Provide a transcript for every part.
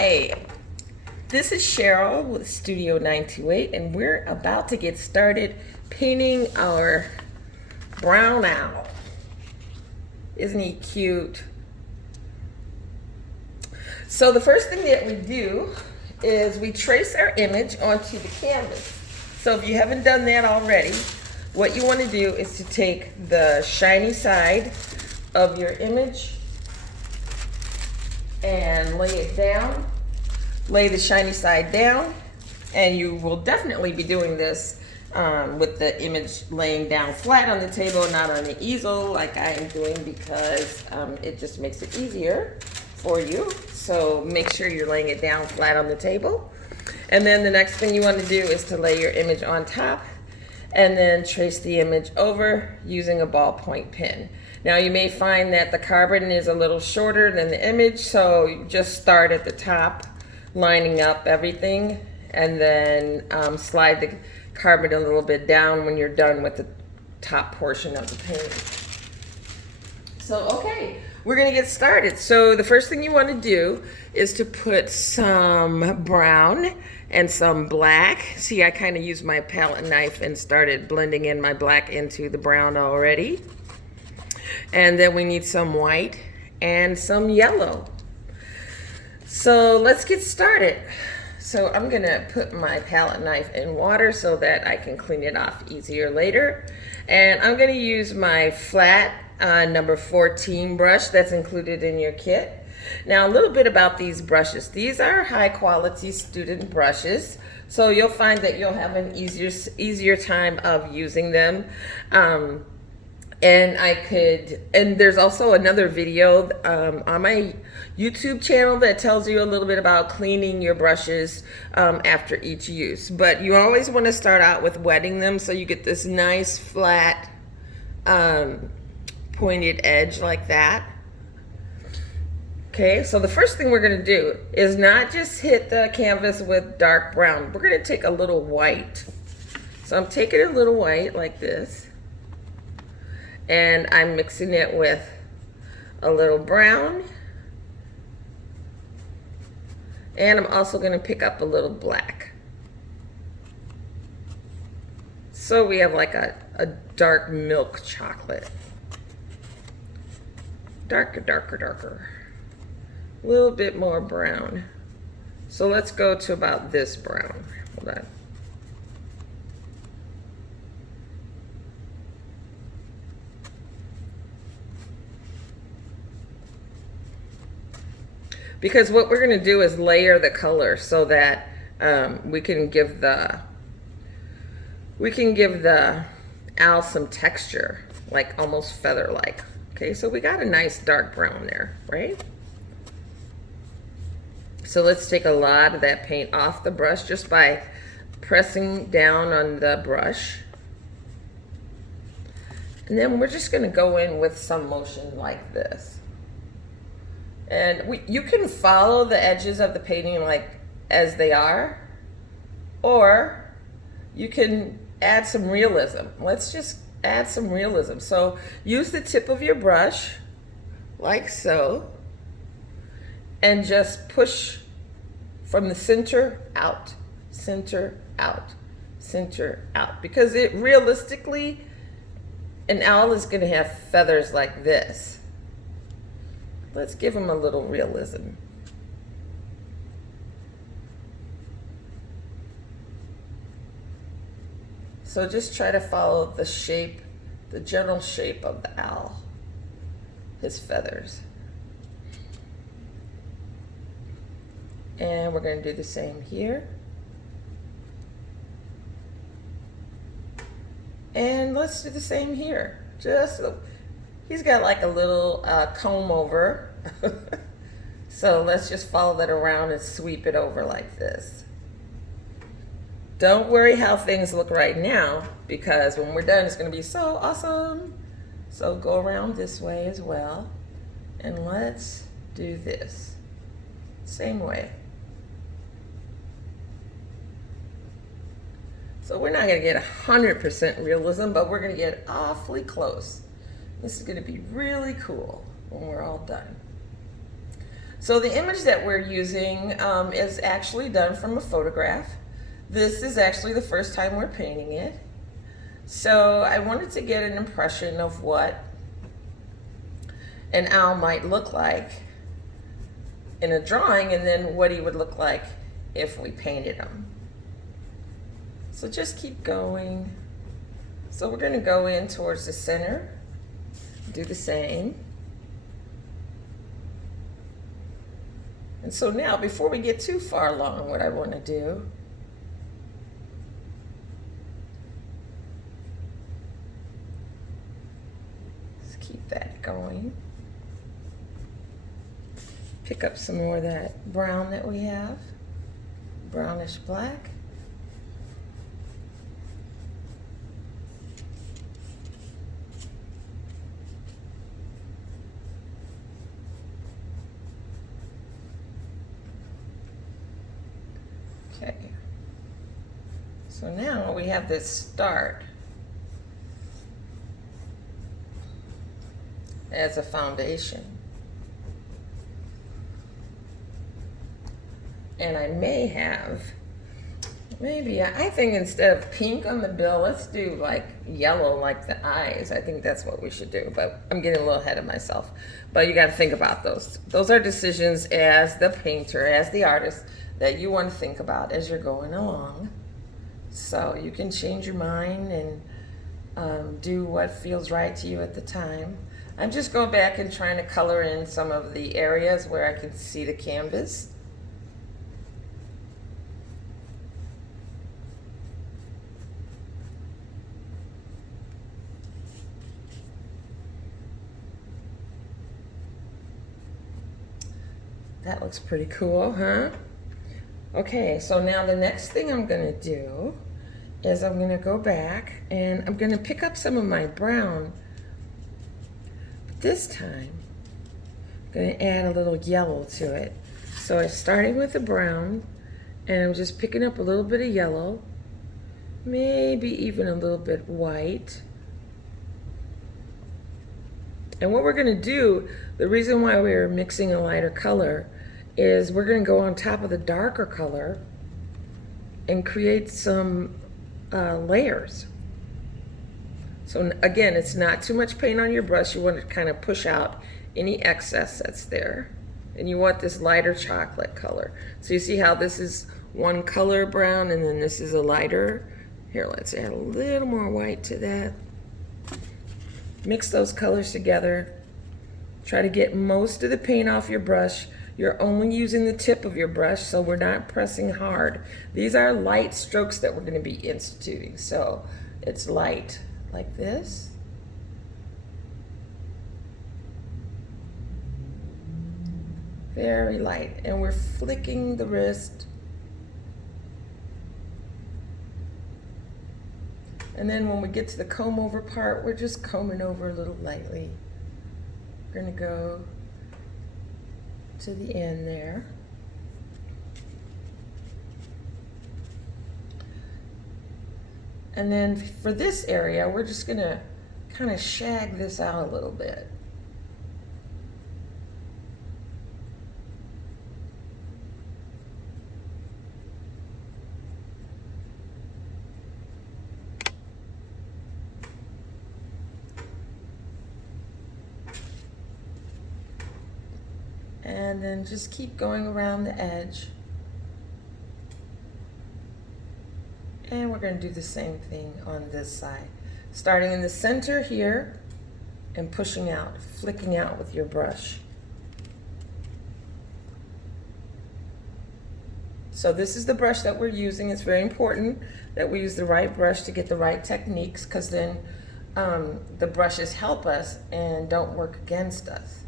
Hi, this is Cheryl with Studio 928, and we're about to get started painting our brown owl. Isn't he cute? So the first thing that we do is we trace our image onto the canvas. So if you haven't done that already, what you want to do is to take the shiny side of your image and lay it down. Lay the shiny side down, and you will definitely be doing this with the image laying down flat on the table, not on the easel like I am doing, because it just makes it easier for you. So make sure you're laying it down flat on the table. And then the next thing you want to do is to lay your image on top and then trace the image over using a ballpoint pen. Now you may find that the carbon is a little shorter than the image, so you just start at the top, lining up everything, and then slide the carbon a little bit down when you're done with the top portion of the painting. So okay, we're gonna get started. So the first thing you want to do is to put some brown and some black. See, I kind of used my palette knife and started blending in my black into the brown already. And then we need some white and some yellow. So let's get started. So I'm gonna put my palette knife in water so that I can clean it off easier later. And I'm gonna use my flat number 14 brush that's included in your kit. Now a little bit about these brushes. These are high quality student brushes, so you'll find that you'll have an easier time of using them. And there's also another video on my YouTube channel that tells you a little bit about cleaning your brushes after each use. But you always want to start out with wetting them so you get this nice flat pointed edge like that. Okay, so the first thing we're going to do is not just hit the canvas with dark brown. We're going to take a little white. So I'm taking a little white like this, and I'm mixing it with a little brown, and I'm also going to pick up a little black. So we have like a dark milk chocolate. Darker, darker, darker. A little bit more brown. So let's go to about this brown. Hold on. Because what we're going to do is layer the color so that we can give the owl some texture, like almost feather-like. Okay, so we got a nice dark brown there, right? So let's take a lot of that paint off the brush just by pressing down on the brush. And then we're just going to go in with some motion like this. And you can follow the edges of the painting like as they are, or you can add some realism. Let's just add some realism. So use the tip of your brush like so, and just push from the center out, center out, center out. Because it realistically, an owl is going to have feathers like this. Let's give him a little realism. So just try to follow the shape, the general shape of the owl, his feathers. And we're going to do the same here. And let's do the same here. He's got like a little comb over. So let's just follow that around and sweep it over like this. Don't worry how things look right now, because when we're done, it's going to be so awesome. So go around this way as well. And let's do this. Same way. So we're not going to get 100% realism, but we're going to get awfully close. This is going to be really cool when we're all done. So the image that we're using is actually done from a photograph. This is actually the first time we're painting it. So I wanted to get an impression of what an owl might look like in a drawing, and then what he would look like if we painted him. So just keep going. So we're going to go in towards the center, do the same. And so now, before we get too far along, what I want to do is keep that going. Pick up some more of that brown that we have, brownish black. Okay, so now we have this start as a foundation. And I may have, maybe, I think instead of pink on the bill, let's do like yellow like the eyes. I think that's what we should do, but I'm getting a little ahead of myself. But you got to think about those. Those are decisions as the painter, as the artist, that you want to think about as you're going along. So you can change your mind and do what feels right to you at the time. I'm just going back and trying to color in some of the areas where I can see the canvas. That looks pretty cool, huh? Okay, so now the next thing I'm gonna do is I'm gonna go back and I'm gonna pick up some of my brown. But this time, I'm gonna add a little yellow to it. So I'm starting with the brown and I'm just picking up a little bit of yellow, maybe even a little bit white. And what we're gonna do, the reason why we're mixing a lighter color is we're gonna go on top of the darker color and create some layers. So again, it's not too much paint on your brush. You want to kind of push out any excess that's there. And you want this lighter chocolate color. So you see how this is one color brown and then this is a lighter. Here, let's add a little more white to that. Mix those colors together. Try to get most of the paint off your brush. You're only using the tip of your brush, so we're not pressing hard. These are light strokes that we're going to be instituting. So it's light like this. Very light. And we're flicking the wrist. And then when we get to the comb over part, we're just combing over a little lightly. We're going to go to the end there. And then for this area, we're just going to kind of shag this out a little bit. And then just keep going around the edge. And we're going to do the same thing on this side. Starting in the center here and pushing out, flicking out with your brush. So this is the brush that we're using. It's very important that we use the right brush to get the right techniques, because then the brushes help us and don't work against us.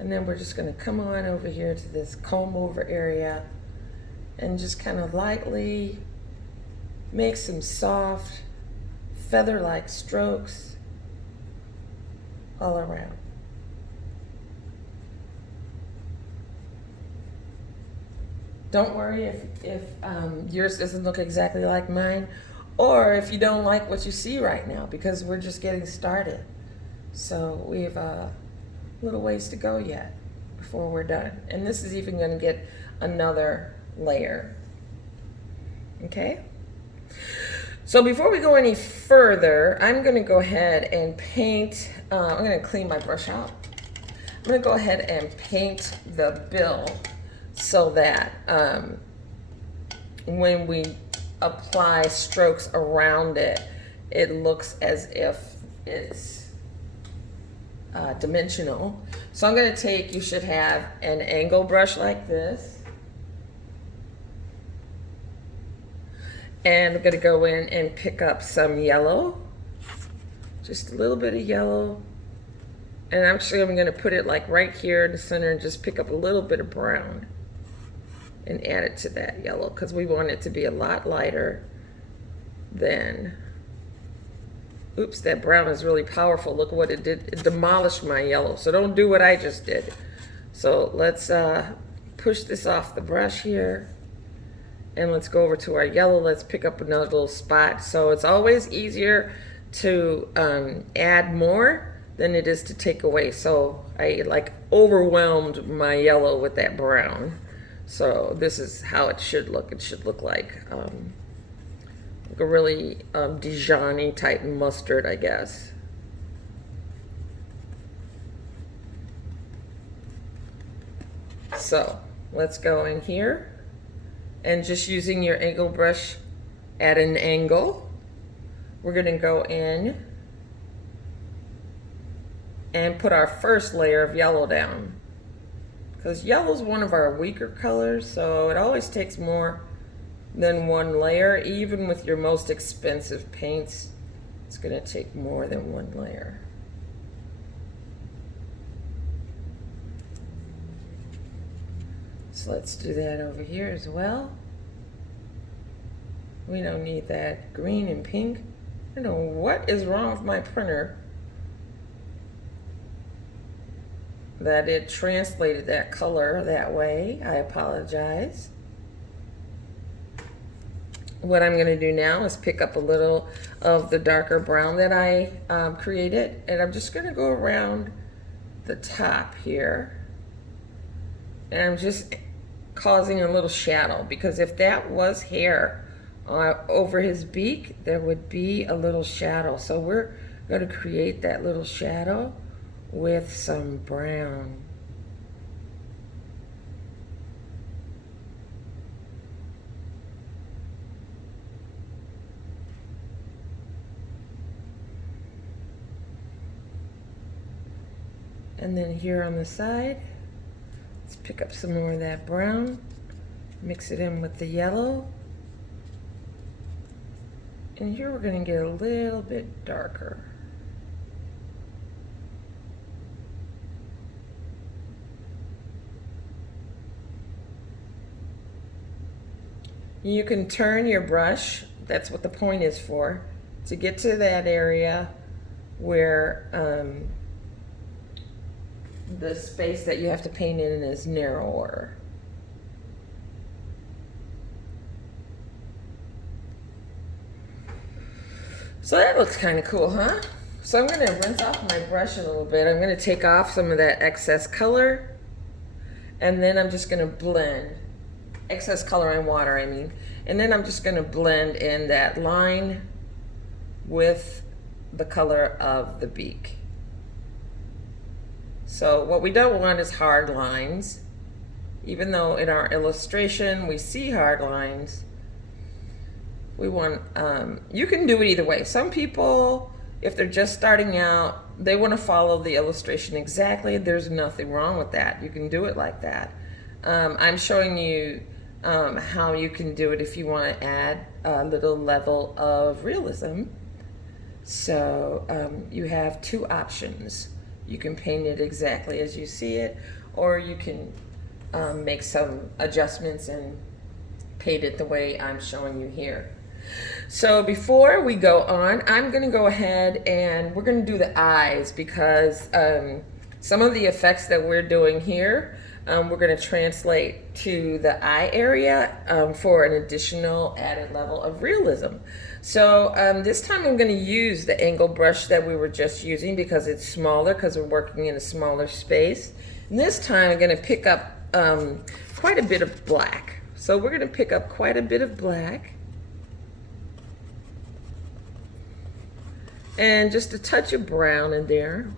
And then we're just going to come on over here to this comb over area and just kind of lightly make some soft feather-like strokes all around. Don't worry if yours doesn't look exactly like mine, or if you don't like what you see right now, because we're just getting started. So we've little ways to go yet before we're done. And this is even going to get another layer. Okay? So before we go any further, I'm going to go ahead and paint, I'm going to clean my brush out. I'm going to go ahead and paint the bill so that when we apply strokes around it, it looks as if it's dimensional. So I'm going to take, you should have an angle brush like this. And I'm going to go in and pick up some yellow, just a little bit of yellow. And actually I'm going to put it like right here in the center and just pick up a little bit of brown and add it to that yellow because we want it to be a lot lighter than, oops, that brown is really powerful. Look what it did. It demolished my yellow. So don't do what I just did. So let's push this off the brush here. And let's go over to our yellow. Let's pick up another little spot. So it's always easier to add more than it is to take away. So I like overwhelmed my yellow with that brown. So this is how it should look. It should look like a really Dijon-y type mustard, I guess. So let's go in here. And just using your angle brush at an angle, we're going to go in and put our first layer of yellow down. Because yellow is one of our weaker colors, so it always takes more than one layer. Even with your most expensive paints, it's going to take more than one layer. So let's do that over here as well. We don't need that green and pink. I don't know what is wrong with my printer that it translated that color that way. I apologize. What I'm going to do now is pick up a little of the darker brown that I created, and I'm just going to go around the top here, and I'm just causing a little shadow, because if that was hair over his beak, there would be a little shadow. So we're going to create that little shadow with some brown. And then here on the side, let's pick up some more of that brown, mix it in with the yellow. And here we're going to get a little bit darker. You can turn your brush, that's what the point is for, to get to that area where the space that you have to paint in is narrower. So that looks kind of cool, huh? So I'm going to rinse off my brush a little bit. I'm going to take off some of that excess color, and then I'm just going to blend. Excess color and water, I mean. And then I'm just going to blend in that line with the color of the beak. So what we don't want is hard lines. Even though in our illustration we see hard lines, we want, you can do it either way. Some people, if they're just starting out, they want to follow the illustration exactly. There's nothing wrong with that. You can do it like that. I'm showing you how you can do it if you want to add a little level of realism. So you have two options. You can paint it exactly as you see it, or you can make some adjustments and paint it the way I'm showing you here. So before we go on, I'm going to go ahead and we're going to do the eyes, because some of the effects that we're doing here, we're going to translate to the eye area for an additional added level of realism. So this time I'm going to use the angle brush that we were just using because it's smaller, because we're working in a smaller space. And this time I'm going to pick up quite a bit of black. So we're going to pick up quite a bit of black. And just a touch of brown in there.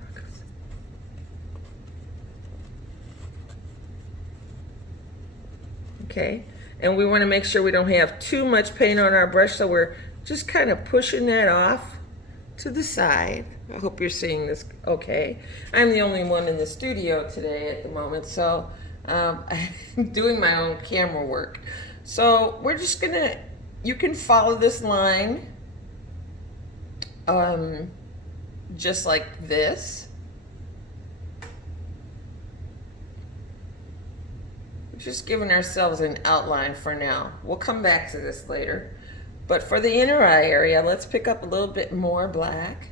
Okay, and we want to make sure we don't have too much paint on our brush, so we're just kind of pushing that off to the side. I hope you're seeing this okay. I'm the only one in the studio today at the moment, so I'm doing my own camera work. So we're just gonna, you can follow this line just like this. Just giving ourselves an outline for now. We'll come back to this later. But for the inner eye area, let's pick up a little bit more black.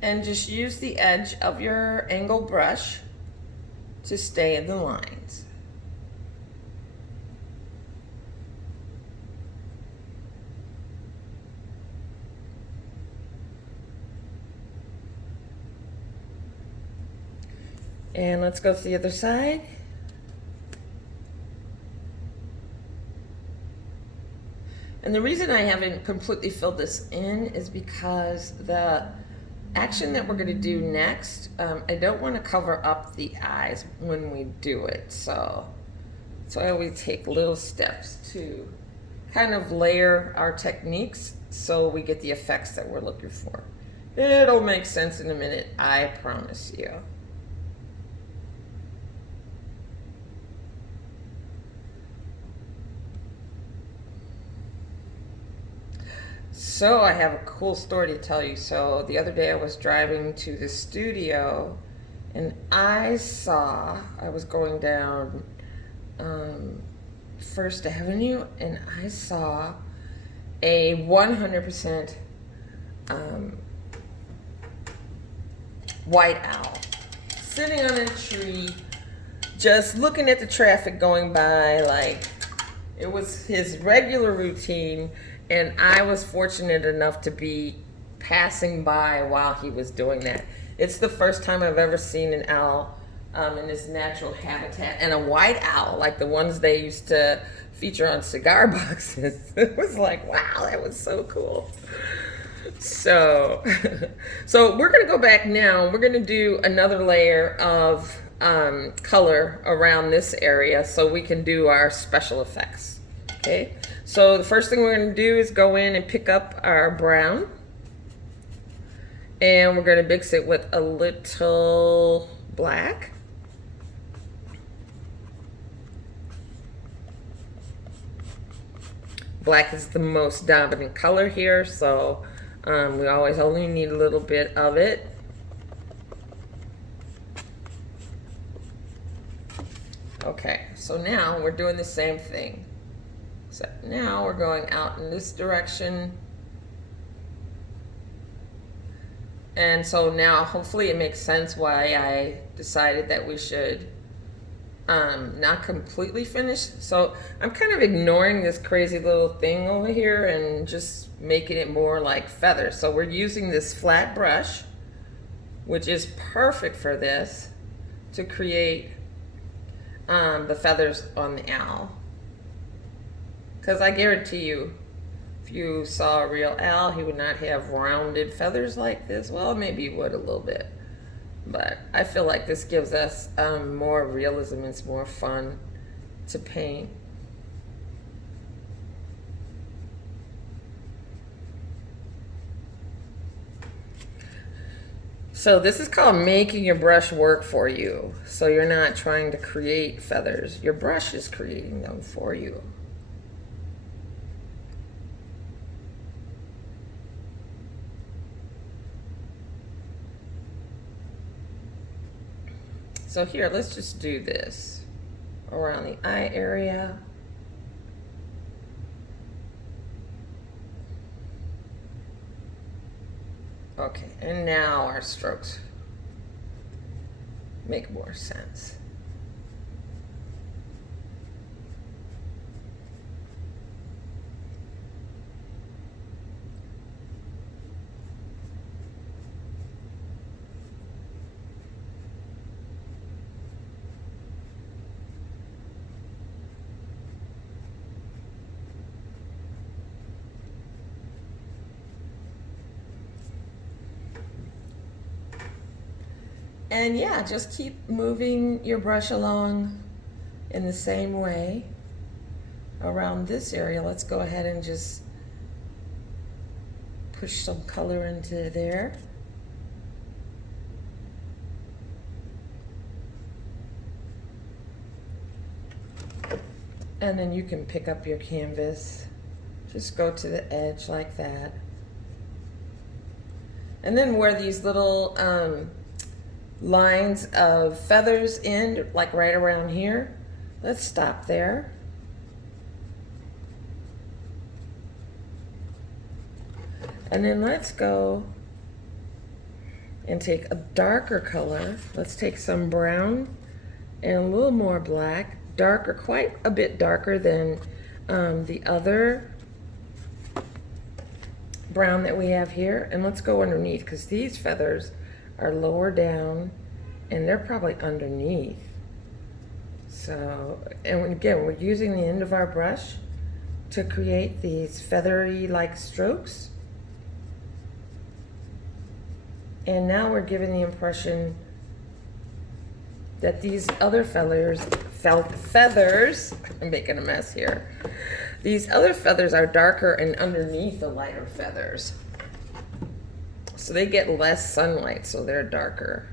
And just use the edge of your angle brush to stay in the lines. And let's go to the other side. And the reason I haven't completely filled this in is because the action that we're going to do next, I don't want to cover up the eyes when we do it. So I always take little steps to kind of layer our techniques so we get the effects that we're looking for. It'll make sense in a minute, I promise you. So I have a cool story to tell you. So the other day I was driving to the studio and I was going down First Avenue and I saw a 100% white owl sitting on a tree, just looking at the traffic going by like it was his regular routine. And I was fortunate enough to be passing by while he was doing that. It's the first time I've ever seen an owl in its natural habitat, and a white owl like the ones they used to feature on cigar boxes. It was like, wow, that was so cool. So, so we're gonna go back now. We're gonna do another layer of color around this area so we can do our special effects, okay? So the first thing we're going to do is go in and pick up our brown. And we're going to mix it with a little black. Black is the most dominant color here, so we always only need a little bit of it. Okay, so now we're doing the same thing. So now we're going out in this direction. And so now hopefully it makes sense why I decided that we should not completely finish. So I'm kind of ignoring this crazy little thing over here and just making it more like feathers. So we're using this flat brush, which is perfect for this, to create the feathers on the owl. Because I guarantee you, if you saw a real owl, he would not have rounded feathers like this. Well, maybe he would a little bit. But I feel like this gives us more realism. It's more fun to paint. So this is called making your brush work for you. So you're not trying to create feathers. Your brush is creating them for you. So here, let's just do this around the eye area. Okay, and now our strokes make more sense. And yeah, just keep moving your brush along in the same way around this area. Let's go ahead and just push some color into there. And then you can pick up your canvas. Just go to the edge like that. And then where these little lines of feathers end, like right around here, let's stop there. And then let's go and take a darker color. Let's take some brown and a little more black, darker, quite a bit darker than the other brown that we have here. And let's go underneath, because these feathers are lower down and they're probably underneath. So, and again, we're using the end of our brush to create these feathery like strokes. And now we're giving the impression that these other feathers, I'm making a mess here. These other feathers are darker and underneath the lighter feathers. So they get less sunlight, so they're darker.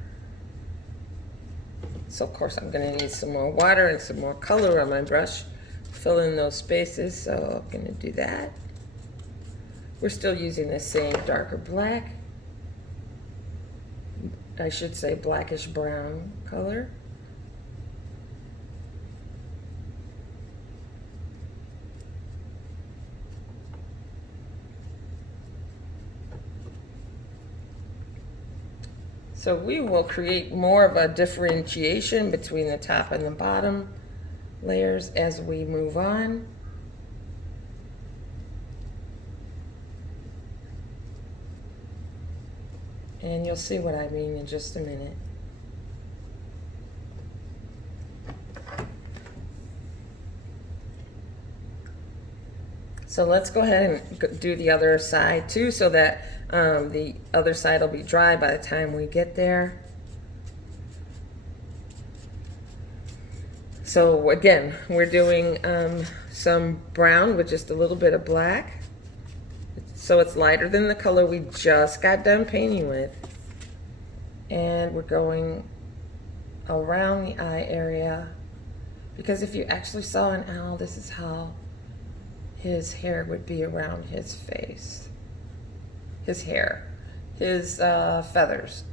So of course I'm gonna need some more water and some more color on my brush, fill in those spaces, so I'm gonna do that. We're still using the same darker black. I should say blackish brown color. So we will create more of a differentiation between the top and the bottom layers as we move on. And you'll see what I mean in just a minute. So let's go ahead and do the other side too, so that the other side will be dry by the time we get there. So again, we're doing some brown with just a little bit of black. So it's lighter than the color we just got done painting with. And we're going around the eye area, because if you actually saw an owl, this is how his hair would be around his face. His hair, his feathers.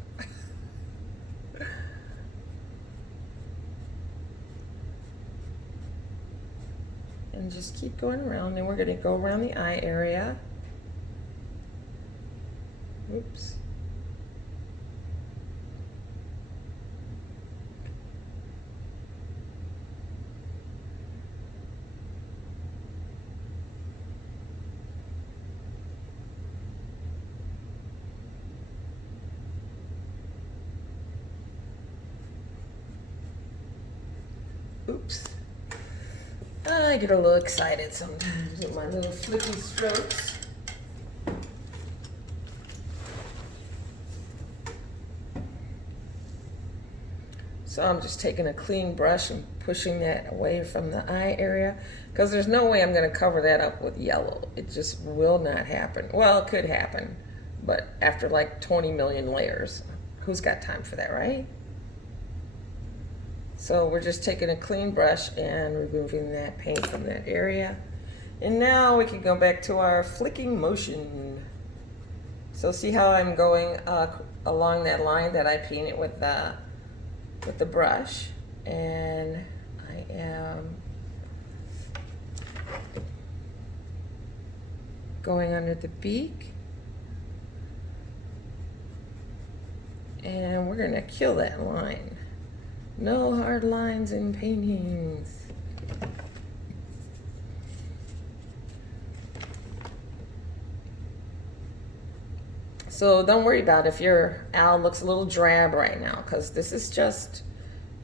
And just keep going around, and we're going to go around the eye area. Oops. Oops. I get a little excited sometimes with my little flicky strokes. So I'm just taking a clean brush and pushing that away from the eye area, because there's no way I'm going to cover that up with yellow. It just will not happen. Well, it could happen, but after like 20 million layers, who's got time for that, right? So we're just taking a clean brush and removing that paint from that area. And now we can go back to our flicking motion. So see how I'm going along that line that I painted with the brush, and I am going under the beak And we're gonna kill that line. No hard lines in paintings. So don't worry about if your owl looks a little drab right now, because this is just,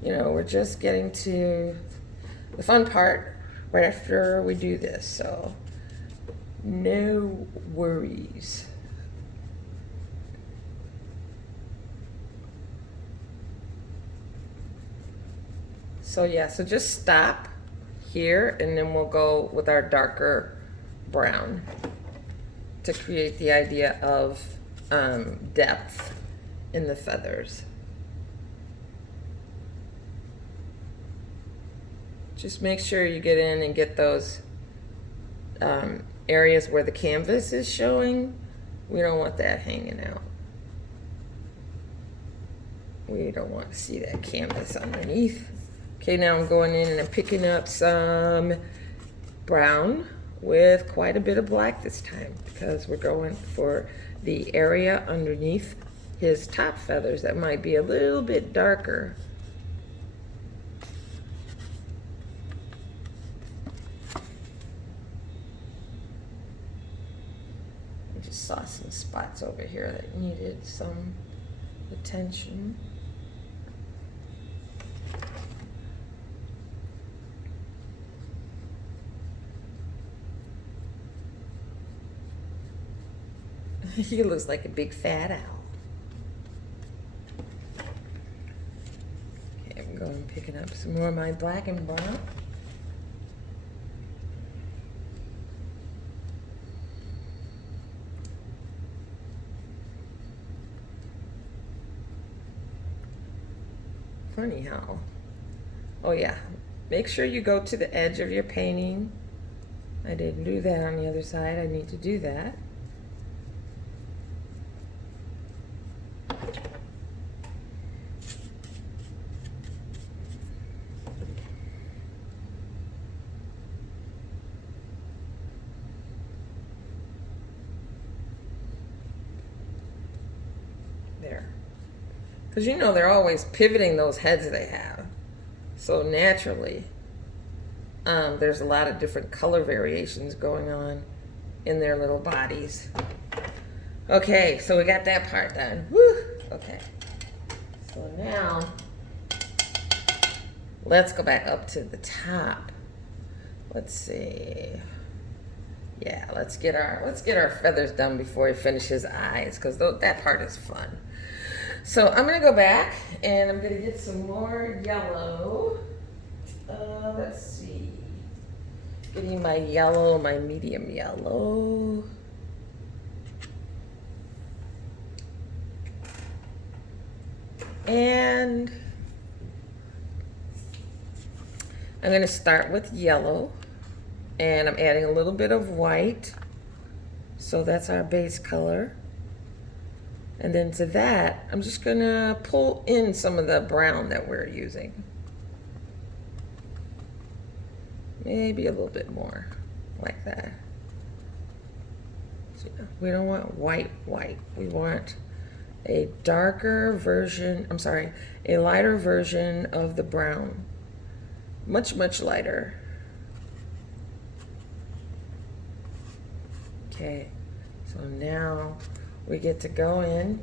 we're just getting to the fun part right after we do this. So no worries. So yeah, so just stop here and then we'll go with our darker brown to create the idea of depth in the feathers. Just make sure you get in and get those areas where the canvas is showing. We don't want that hanging out. We don't want to see that canvas underneath. Okay, now I'm going in and I'm picking up some brown with quite a bit of black this time, because we're going for the area underneath his top feathers that might be a little bit darker. I just saw some spots over here that needed some attention. He looks like a big fat owl. Okay, I'm going picking up some more of my black and brown. Funny how, oh yeah, make sure you go to the edge of your painting. I didn't do that on the other side. I need to do that. There. Because they're always pivoting those heads they have. So naturally, there's a lot of different color variations going on in their little bodies. Okay, so we got that part done. Woo! Okay. So now, let's go back up to the top. Let's see. Yeah, let's get our feathers done before he finishes his eyes, because that part is fun. So I'm gonna go back and I'm gonna get some more yellow. Let's see. Getting my yellow, my medium yellow. And I'm gonna start with yellow, and I'm adding a little bit of white. So that's our base color. And then to that, I'm just gonna pull in some of the brown that we're using. Maybe a little bit more, like that. So we don't want white. We want a darker version, a lighter version of the brown. Much, much lighter. Okay, so now we get to go in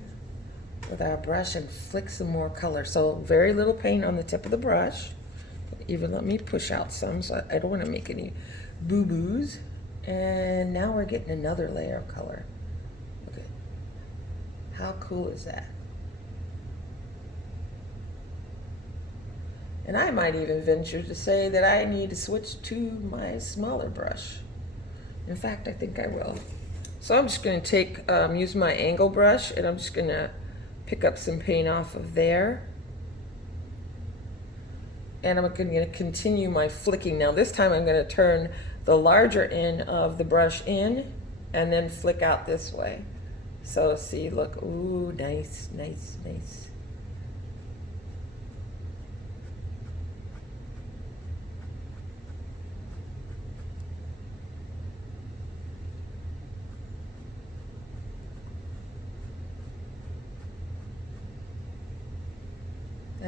with our brush and flick some more color. So very little paint on the tip of the brush. Even let me push out some, so I don't want to make any boo-boos. And now we're getting another layer of color. Okay, how cool is that? And I might even venture to say that I need to switch to my smaller brush. In fact, I think I will. So I'm just going to use my angle brush, and I'm just going to pick up some paint off of there. And I'm going to continue my flicking. Now this time I'm going to turn the larger end of the brush in and then flick out this way. So see, look, ooh, nice, nice, nice.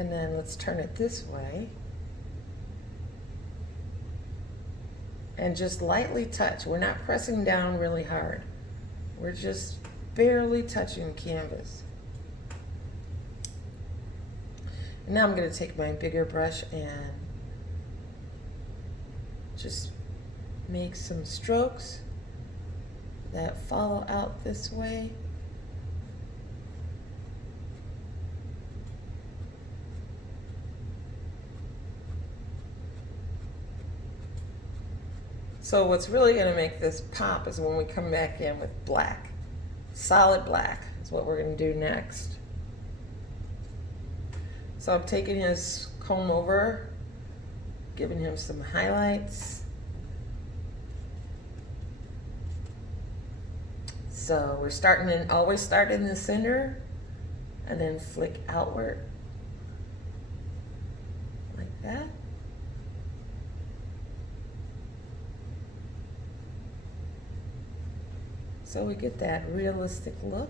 And then let's turn it this way. And just lightly touch. We're not pressing down really hard. We're just barely touching canvas. And now I'm going to take my bigger brush and just make some strokes that follow out this way. So what's really going to make this pop is when we come back in with black. Solid black is what we're going to do next. So I'm taking his comb over, giving him some highlights. So we're starting in, always start in the center and then flick outward like that. So we get that realistic look.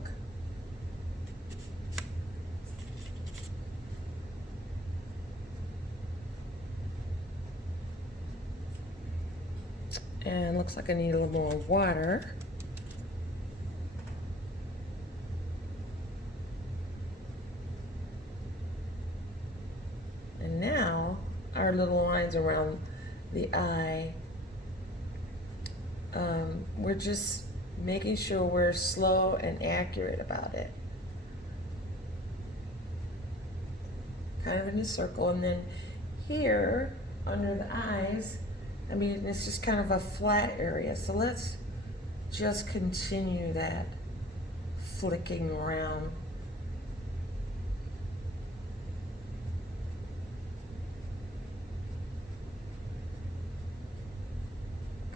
And looks like I need a little more water. And now our little lines around the eye, we're just making sure we're slow and accurate about it. Kind of in a circle, and then here under the eyes, I mean, it's just kind of a flat area. So let's just continue that flicking around.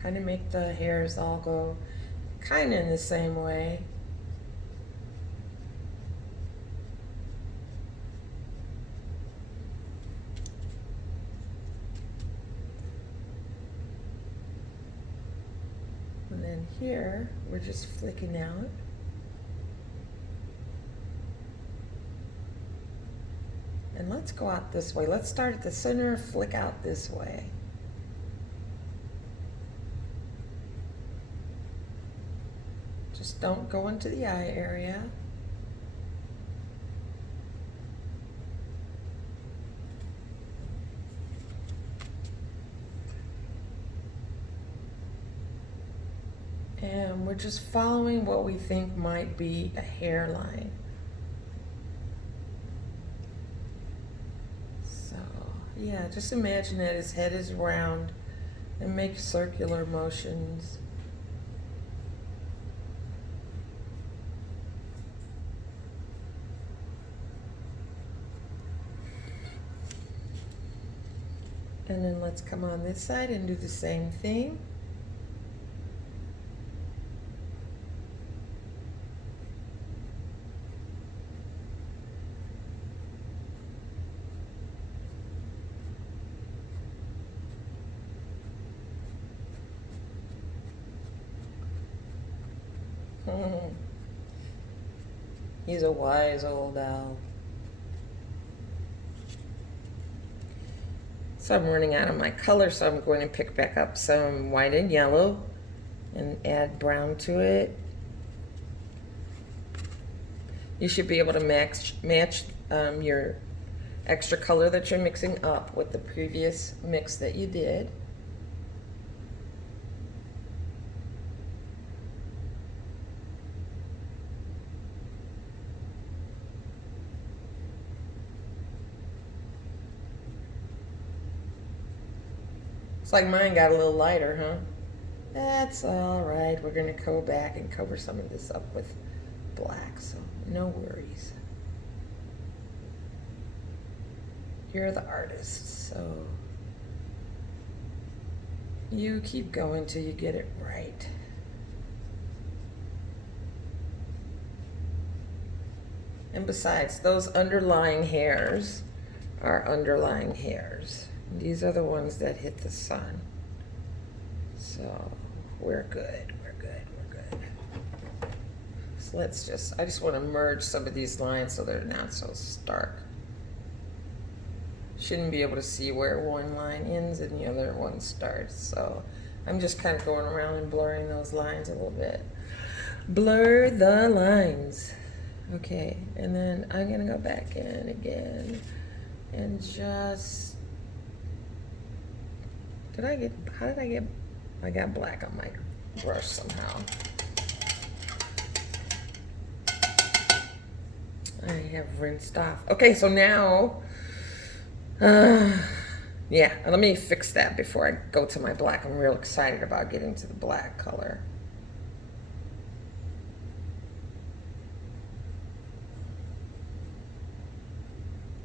Kind of make the hairs all go kind of in the same way. And then here, we're just flicking out. And let's go out this way. Let's start at the center, flick out this way. Just don't go into the eye area. And we're just following what we think might be a hairline. So, yeah, just imagine that his head is round and make circular motions. And then let's come on this side and do the same thing. He's a wise old owl. So I'm running out of my color, so I'm going to pick back up some white and yellow and add brown to it. You should be able to match your extra color that you're mixing up with the previous mix that you did. It's like mine got a little lighter, huh? That's all right. We're gonna go back and cover some of this up with black, so no worries. You're the artist, so you keep going till you get it right. And besides, those underlying hairs are underlying hairs. These are the ones that hit the sun. So we're good, we're good, we're good. So I just want to merge some of these lines so they're not so stark. shouldn't be able to see where one line ends and the other one starts. So I'm just kind of going around and blurring those lines a little bit. Blur the lines. Okay, and then I'm gonna go back in again and just, I got black on my brush somehow. I have rinsed off. Okay, so now, yeah, let me fix that before I go to my black. I'm real excited about getting to the black color.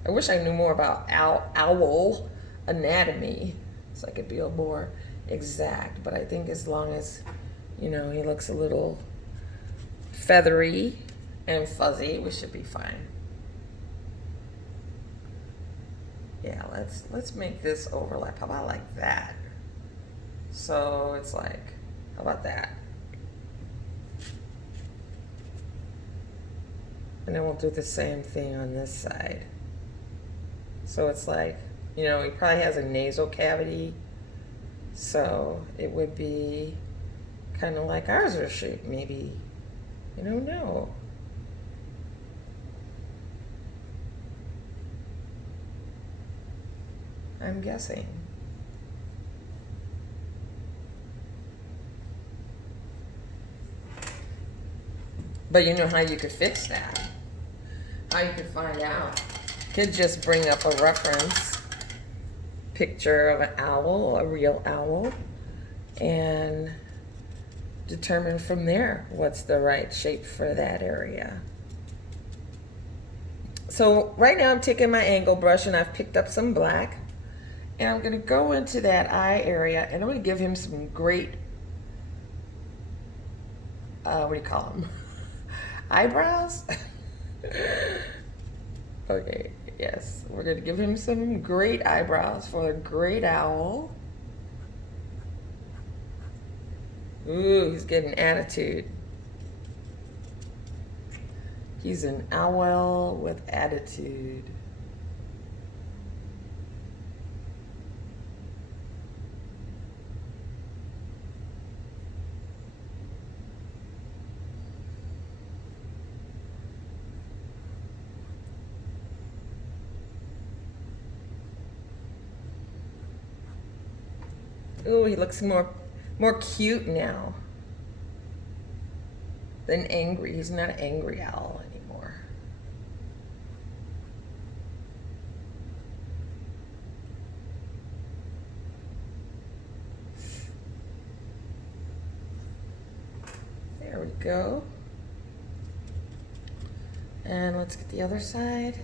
I wish I knew more about owl anatomy so I could be a little more exact, but I think as long as, you know, he looks a little feathery and fuzzy, we should be fine. Yeah, let's make this overlap. How about like that? So it's like, how about that? And then we'll do the same thing on this side. So it's like, you know, he probably has a nasal cavity, so it would be kind of like ours are shaped, maybe. I don't know. I'm guessing. But you know how you could fix that? How you could find out? Could just bring up a reference picture of an owl, a real owl, and determine from there what's the right shape for that area. So right now I'm taking my angle brush and I've picked up some black, and I'm going to go into that eye area and I'm going to give him some great, what do you call them? Eyebrows? Okay, yes, we're going to give him some great eyebrows for a great owl. Ooh, he's getting attitude. He's an owl with attitude. Ooh, he looks more cute now than angry. He's not an angry owl anymore. There we go. And let's get the other side.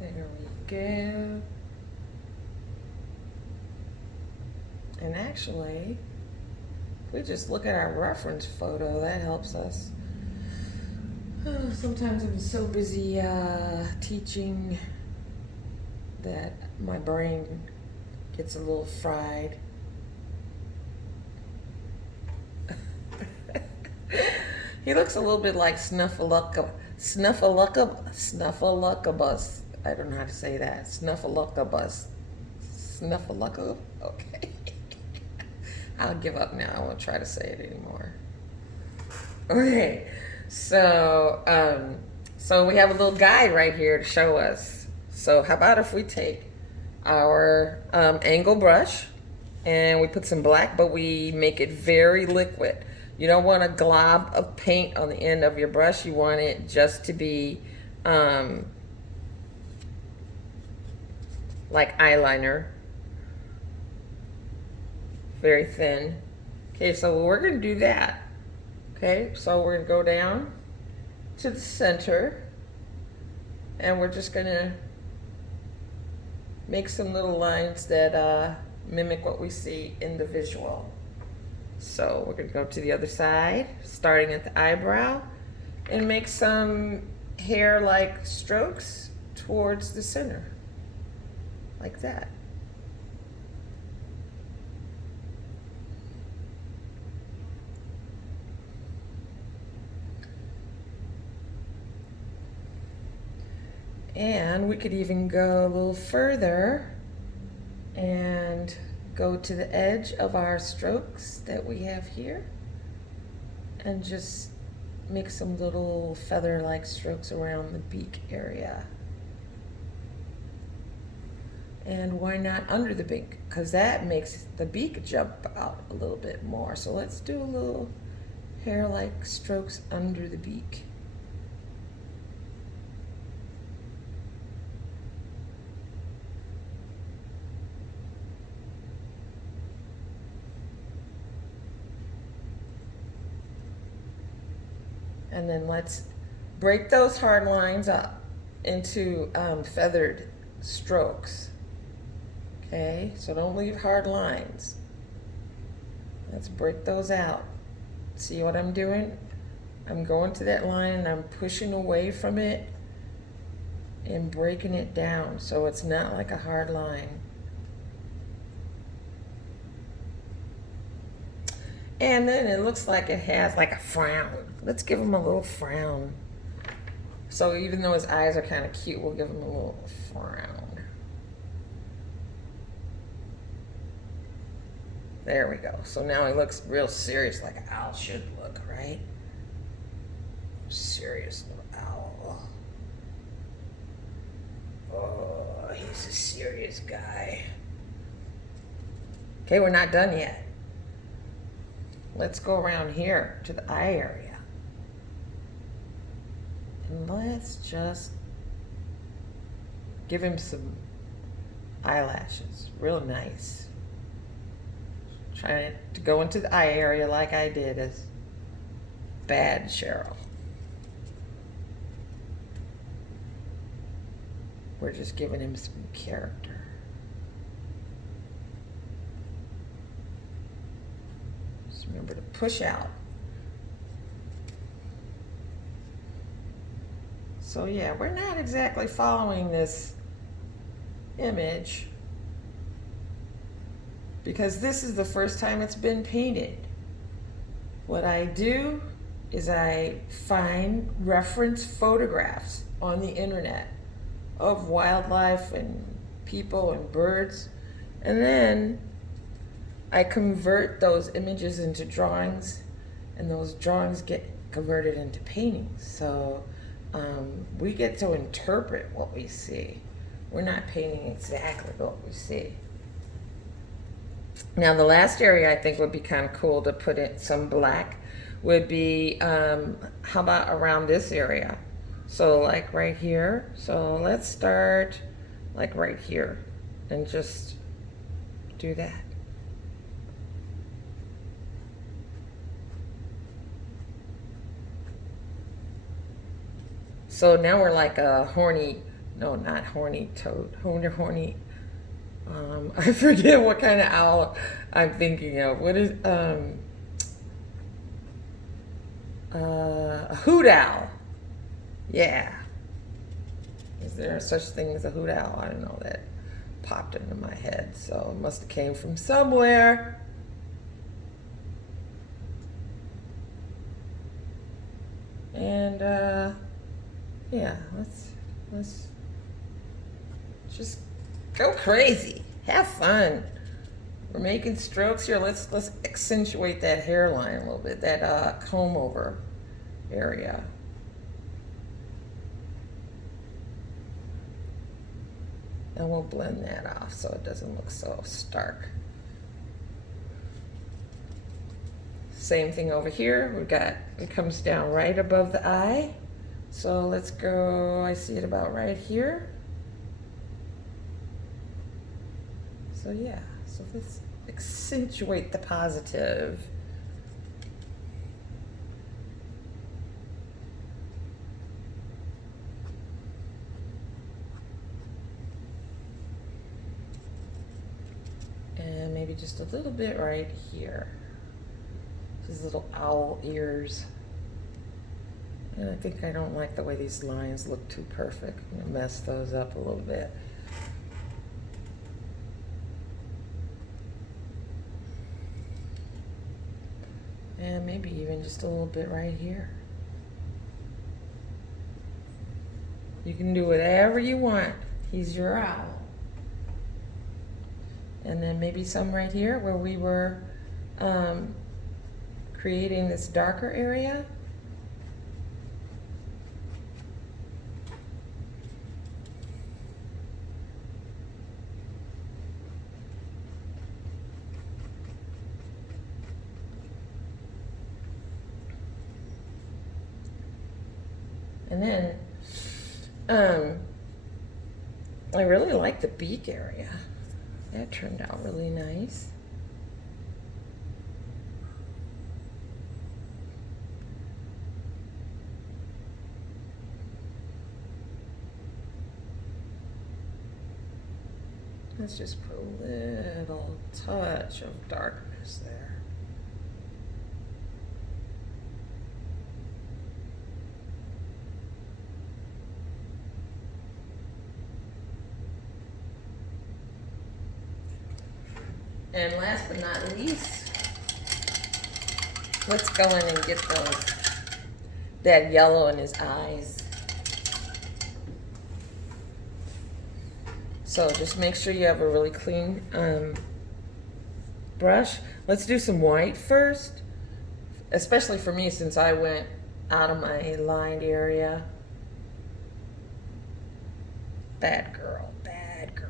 There we go. And actually, if we just look at our reference photo, that helps us. Oh, sometimes I'm so busy teaching that my brain gets a little fried. He looks a little bit like Snuffleupagus. I don't know how to say that. Snuffleupagus. Snuffleupagus? Okay. I'll give up now. I won't try to say it anymore. Okay. So, so we have a little guide right here to show us. So how about if we take our angle brush and we put some black, but we make it very liquid. You don't want a glob of paint on the end of your brush. You want it just to be like eyeliner, very thin. Okay, so we're going to do that. Okay, so we're going to go down to the center and we're just going to make some little lines that mimic what we see in the visual. So we're gonna go to the other side, starting at the eyebrow, and make some hair-like strokes towards the center, like that. And we could even go a little further and go to the edge of our strokes that we have here and just make some little feather-like strokes around the beak area. And why not under the beak? Because that makes the beak jump out a little bit more. So let's do a little hair-like strokes under the beak. And then let's break those hard lines up into feathered strokes. Okay, so don't leave hard lines. Let's break those out. See what I'm doing? I'm going to that line and I'm pushing away from it and breaking it down so it's not like a hard line. And then it looks like it has like a frown. Let's give him a little frown. So even though his eyes are kind of cute, we'll give him a little frown. There we go. So now he looks real serious, like an owl should look, right? Serious little owl. Oh, he's a serious guy. Okay, we're not done yet. Let's go around here to the eye area. And let's just give him some eyelashes, real nice. Trying to go into the eye area like I did as bad Cheryl. We're just giving him some character. Just remember to push out. So yeah, we're not exactly following this image because this is the first time it's been painted. What I do is I find reference photographs on the internet of wildlife and people and birds, and then I convert those images into drawings, and those drawings get converted into paintings. So we get to interpret what we see. We're not painting exactly what we see. Now the last area I think would be kind of cool to put in some black would be, how about around this area? So like right here. So let's start like right here and just do that. So now we're like a horny, no, not horny toad, horny, I forget what kind of owl I'm thinking of. What is, a hoot owl. Yeah. Is there such thing as a hoot owl? I don't know, that popped into my head, so it must have came from somewhere. And yeah, let's just go crazy, have fun. We're making strokes here. Let's accentuate that hairline a little bit, that comb over area. And we'll blend that off so it doesn't look so stark. Same thing over here. It comes down right above the eye. So let's go, I see it about right here. So yeah, so let's accentuate the positive. And maybe just a little bit right here. His little owl ears. And I think I don't like the way these lines look too perfect. I'm gonna mess those up a little bit. And maybe even just a little bit right here. You can do whatever you want. He's your owl. And then maybe some right here where we were creating this darker area. And then I really like the beak area. That turned out really nice. Let's just put a little touch of darkness there. And last but not least, let's go in and get that yellow in his eyes. So just make sure you have a really clean brush. Let's do some white first, especially for me since I went out of my lined area. Bad girl, bad girl.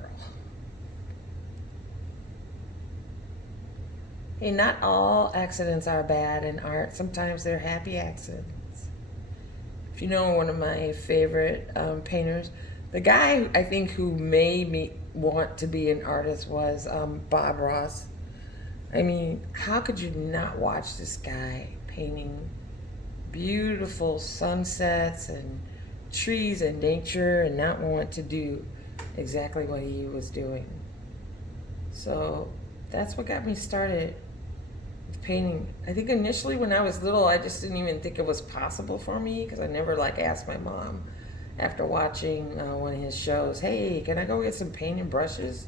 Hey, not all accidents are bad in art. Sometimes they're happy accidents. If you know one of my favorite painters, the guy I think who made me want to be an artist was Bob Ross. I mean, how could you not watch this guy painting beautiful sunsets and trees and nature and not want to do exactly what he was doing? So that's what got me started with painting. I think initially when I was little, I just didn't even think it was possible for me because I never asked my mom after watching one of his shows, hey, can I go get some paint and brushes?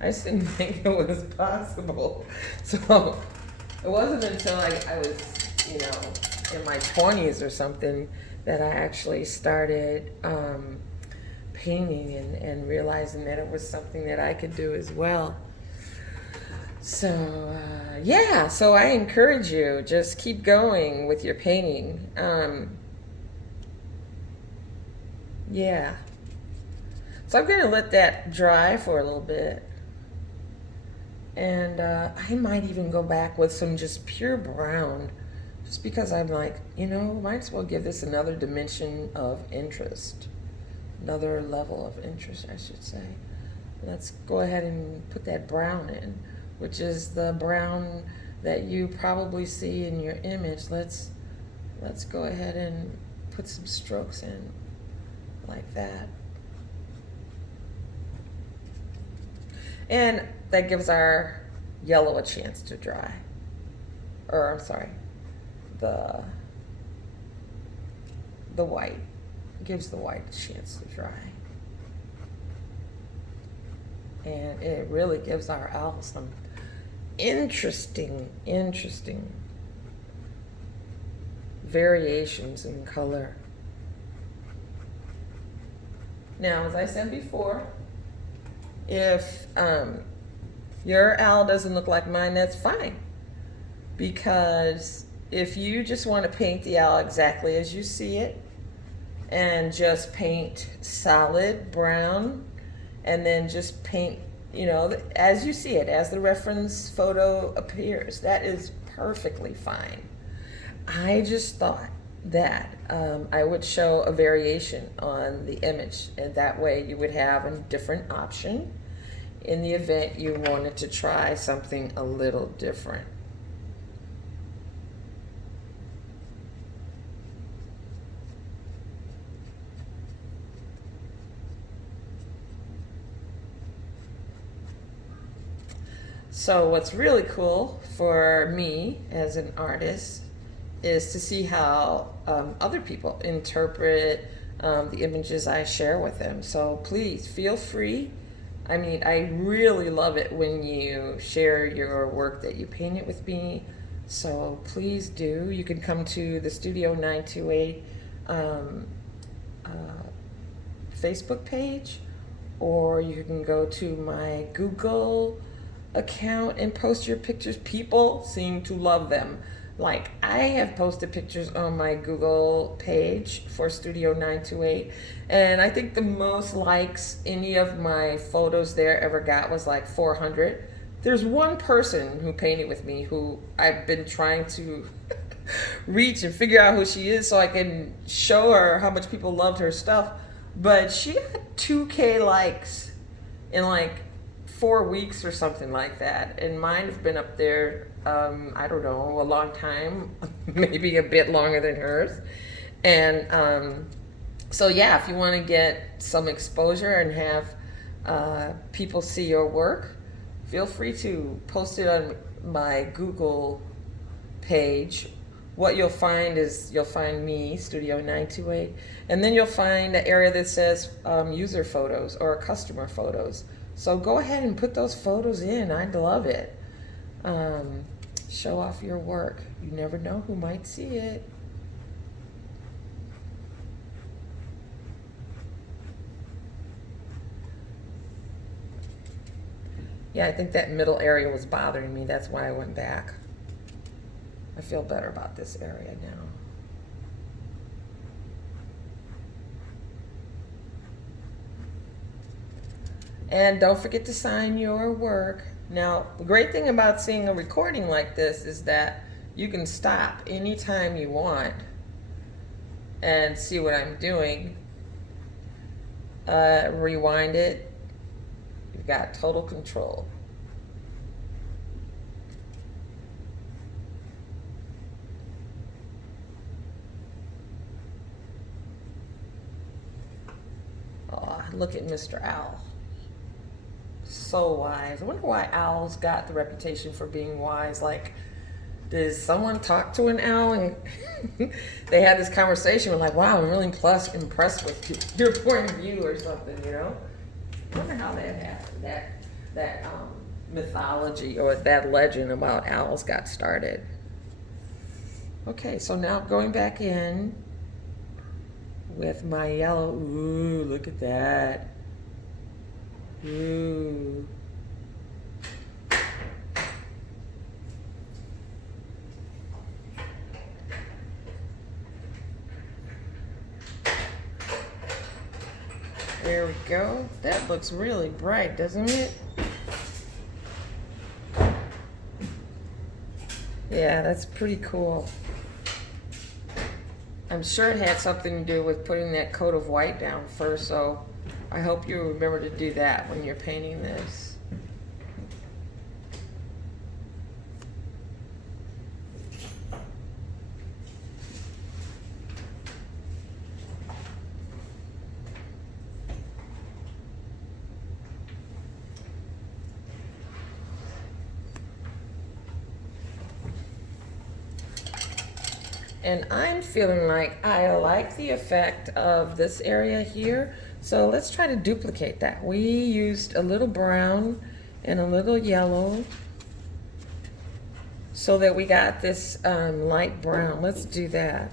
I just didn't think it was possible. So it wasn't until I was, in my 20s or something that I actually started painting and realizing that it was something that I could do as well. So, yeah, so I encourage you, just keep going with your painting. Yeah. So I'm going to let that dry for a little bit. And I might even go back with some just pure brown, just because I'm like, might as well give this another dimension of interest, another level of interest, I should say. Let's go ahead and put that brown in, which is the brown that you probably see in your image. Let's go ahead and put some strokes in like that. And that gives our yellow a chance to dry. Or, I'm sorry, the white gives the white a chance to dry. And it really gives our owl some interesting variations in color. Now, as I said before, if your owl doesn't look like mine, that's fine. Because if you just want to paint the owl exactly as you see it, and just paint solid brown, and then just paint, as you see it, as the reference photo appears, that is perfectly fine. I just thought that I would show a variation on the image, and that way you would have a different option in the event you wanted to try something a little different. So what's really cool for me as an artist is to see how other people interpret the images I share with them. So please feel free. I mean, I really love it when you share your work that you painted with me. So please do. You can come to the Studio 928 Facebook page, or you can go to my Google account and post your pictures. People seem to love them. Like, I have posted pictures on my Google page for Studio 928, and I think the most likes any of my photos there ever got was like 400. There's one person who painted with me who I've been trying to reach and figure out who she is so I can show her how much people loved her stuff, but she had 2K likes in like 4 weeks or something like that, and mine have been up there I don't know, a long time, maybe a bit longer than hers. And so yeah, if you want to get some exposure and have people see your work, feel free to post it on my Google page. What you'll find is you'll find me, Studio 928, and then you'll find the area that says user photos or customer photos. So go ahead and put those photos in. I'd love it. Show off your work. You never know who might see it. Yeah, I think that middle area was bothering me. That's why I went back. I feel better about this area now. And don't forget to sign your work. Now, the great thing about seeing a recording like this is that you can stop anytime you want and see what I'm doing. Rewind it. You've got total control. Oh, look at Mr. Owl. So wise. I wonder why owls got the reputation for being wise. Like, did someone talk to an owl and they had this conversation? We're like, wow, I'm really impressed with your point of view or something, you know? I wonder how that happened. That mythology or that legend about owls got started. Okay, so now going back in with my yellow. Ooh, look at that. Ooh. There we go. That looks really bright, doesn't it? Yeah, that's pretty cool. I'm sure it had something to do with putting that coat of white down first, so I hope you remember to do that when you're painting this. And I'm feeling like I like the effect of this area here. So let's try to duplicate that. We used a little brown and a little yellow so that we got this light brown. Let's do that.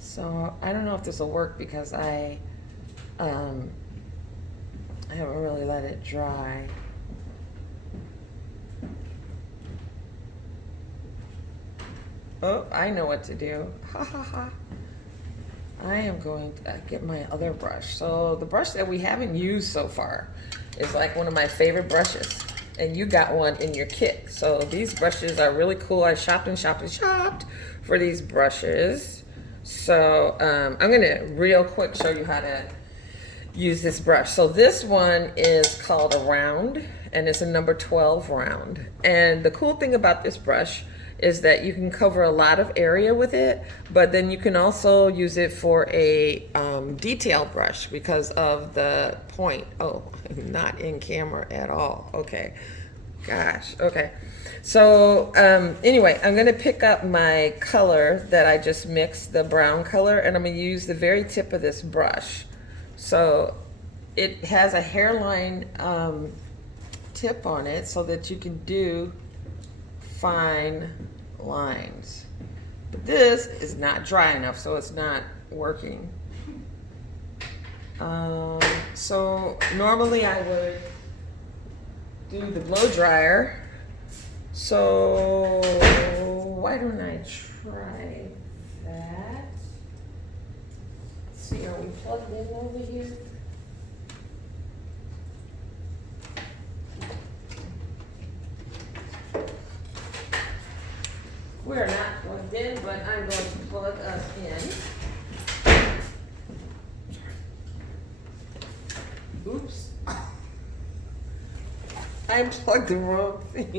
So I don't know if this will work because I haven't really let it dry. Oh, I know what to do. Ha ha ha. I am going to get my other brush. So the brush that we haven't used so far is like one of my favorite brushes. And you got one in your kit. So these brushes are really cool. I shopped and shopped and shopped for these brushes. So I'm gonna real quick show you how to use this brush. So this one is called a round, and it's a number 12 round. And the cool thing about this brush is that you can cover a lot of area with it, but then you can also use it for a detail brush because of the point. Oh, I'm not in camera at all. Okay, gosh, okay. So anyway, I'm gonna pick up my color that I just mixed, the brown color, and I'm gonna use the very tip of this brush. So it has a hairline tip on it so that you can do fine lines. But this is not dry enough, so it's not working. So normally I would do the blow dryer. So why don't I try that? Let's see, are we plugged in over here? We're not plugged in, but I'm going to plug us in. Oops. I plugged the wrong thing.